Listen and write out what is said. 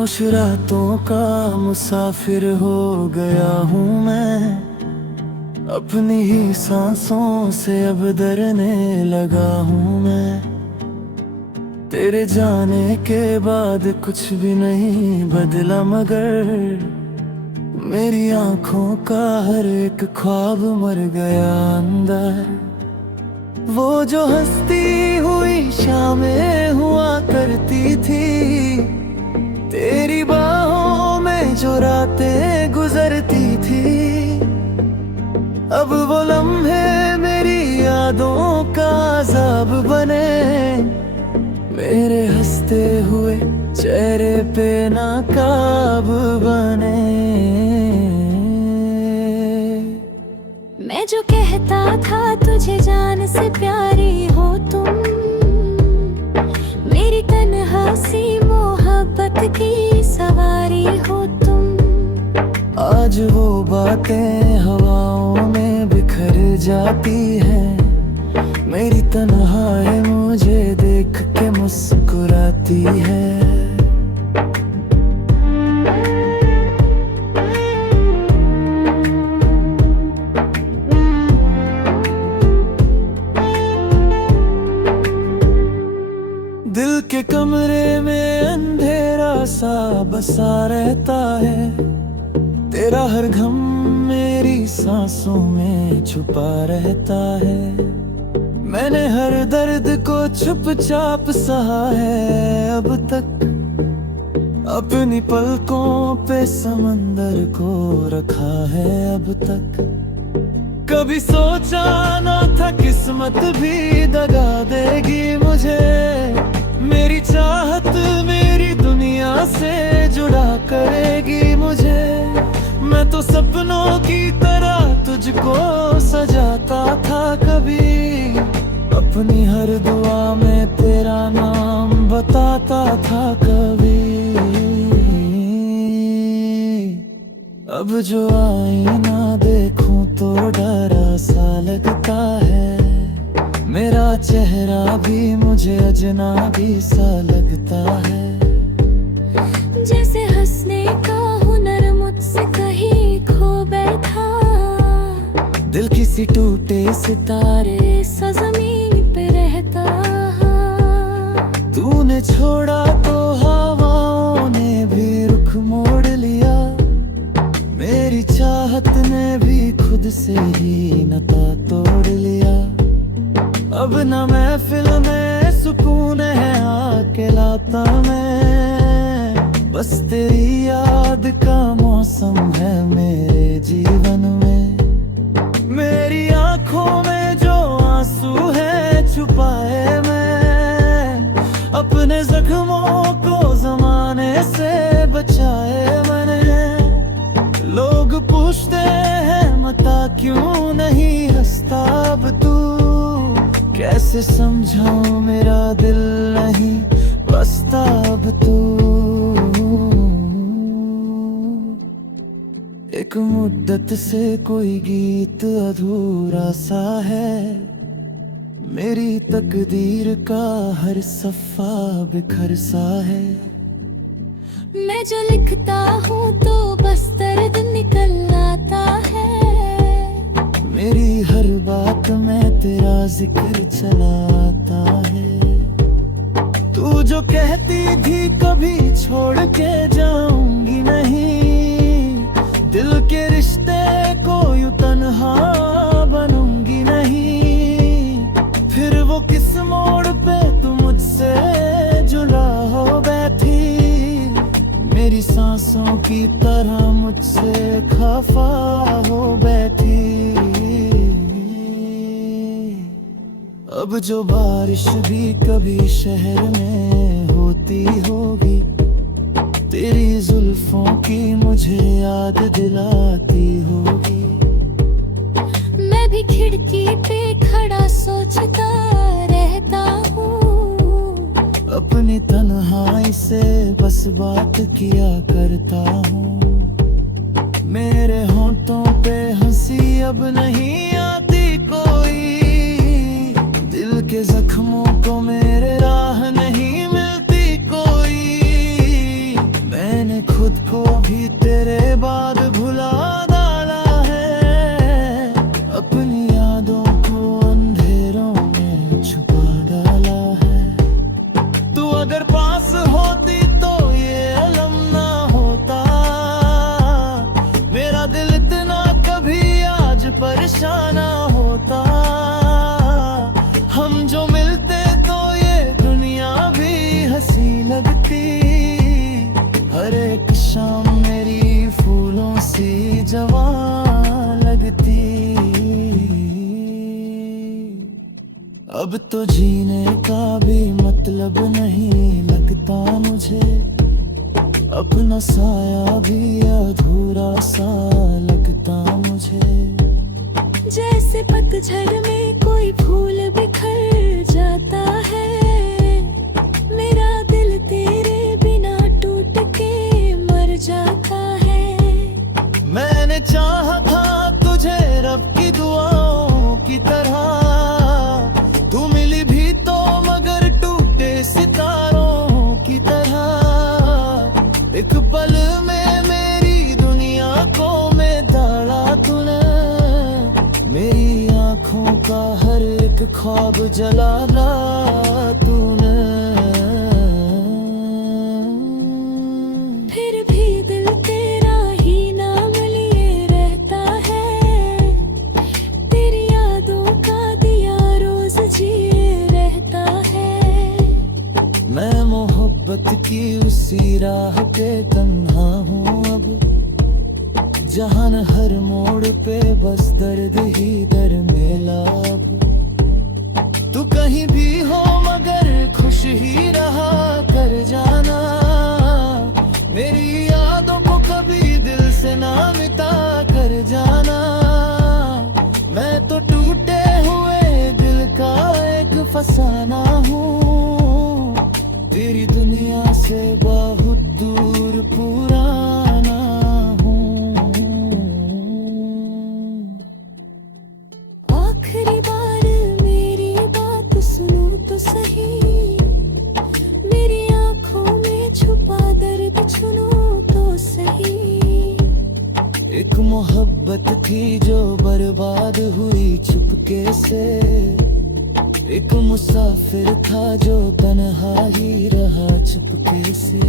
खामोश रातों का मुसाफिर हो गया हूँ मैं, अपनी ही सांसों से अब डरने लगा हूँ मैं। तेरे जाने के बाद कुछ भी नहीं बदला, मगर मेरी आंखों का हर एक ख्वाब मर गया अंदर। वो जो हंसती हुई शामें हुआ करती थी, तेरी बाहों में जो रातें गुजरती थी, अब वो लम्हे मेरी यादों का अज़ाब बने, मेरे हंसते हुए चेहरे पे नाकाब बने। मैं जो कहता था तुझे जान से प्यारी हो तुम, मेरी तन्हा सी मोहब्बत की सवारी हो तुम। आज वो बातें हवाओं में बिखर जाती हैं, मेरी तन्हाई मुझे देख के मुस्कुराती है। दिल के कमरे में अंधेरा सा बसा रहता है, तेरा हर गम मेरी सांसों में छुपा रहता है। मैंने हर दर्द को चुपचाप सहा है अब तक, अपनी पलकों पे समंदर को रखा है अब तक। कभी सोचा ना था किस्मत भी दगा देगी मुझे, मेरी चाहत मेरी दुनिया से जुड़ा करेगी मुझे। मैं तो सपनों की तरह तुझको सजाता था कभी, अपनी हर दुआ में तेरा नाम बताता था कभी। अब जो आईना देखूं तो डरा सा लगता है, मेरा चेहरा भी मुझे अजनबी सा लगता है। जैसे हंसने का हुनर मुझसे कहीं खो बैठा, दिल किसी टूटे सितारे सा ज़मीन पे रहता। तूने छोड़ा तो हवाओं ने भी रुख मोड़ लिया, मेरी चाहत ने भी खुद से ही नाता तोड़ लिया। अब न महफिल में सुकून है अकेलाता मैं, बस तेरी याद का मौसम है मेरे जीवन में। मेरी आंखों में जो आंसू है छुपाए मैं, अपने जख्मों को जमाने से बचाए मैंने। लोग पूछते हैं मता क्यों नहीं हंसता अब तू, कैसे समझाऊं मेरा दिल नहीं बसता अब तू। एक मुद्दत से कोई गीत अधूरा सा है, मेरी तकदीर का हर सफ़ा बिखर सा है। मैं जो लिखता हूँ तो बस दर्द निकल आता है, मेरी हर बात में तेरा जिक्र चलाता है। तू जो कहती थी कभी छोड़ के जाऊंगी नहीं, दिल के रिश्ते को यूं तन्हा बनूंगी नहीं। फिर वो किस मोड़ पे तू मुझसे जुड़ा हो बैठी, मेरी सांसों की तरह मुझसे खफा हो बैठी। अब जो बारिश भी कभी शहर में होती होगी, तेरी जुल्फों की मुझे याद दिलाती होगी। मैं भी खिड़की पे खड़ा सोचता रहता हूँ, अपनी तन्हाई से बस बात किया करता हूँ। मेरे होंठों पे हंसी अब नहीं आती कोई, दिल के जख्मों को मेरे राह नहीं मिलती कोई। मैं भी जवान लगती। अब तो जीने का भी मतलब नहीं लगता मुझे, अपना साया भी अधूरा सा लगता मुझे। जैसे पतझड़ में कोई फूल बिखर जाता है, मेरा दिल तेरे बिना टूट के मर जाता है। मैंने चाहा था तुझे रब की दुआओं की तरह, तू मिली भी तो मगर टूटे सितारों की तरह। एक पल में मेरी दुनिया को में डाला तूने, मेरी आंखों का हर एक ख्वाब जलाना तूने। फिर भी दिल तेरा ही नाम लिए रहता है, तेरी यादों का दिया रोज जिए रहता है। मैं मोहब्बत की उसी राह पे तन्हा हूँ अब, जहाँ न हर मोड़ पे बस दर्द ही दर मेला। अब तू कहीं भी हो मगर खुश ही रहा कर जाना, मेरी यादों को कभी दिल से ना मिटा कर जाना। मैं तो टूटे हुए दिल का एक फसाना हूँ, तेरी दुनिया से बहुत दूर पुराना हूँ। आखिरी बार मेरी बात सुनो तो सही, मेरी आंखों में छुपा दर्द सुनो तो सही। एक मोहब्बत थी जो बर्बाद हुई चुपके से, एक मुसाफिर था जो तन्हा ही रहा चुपके से।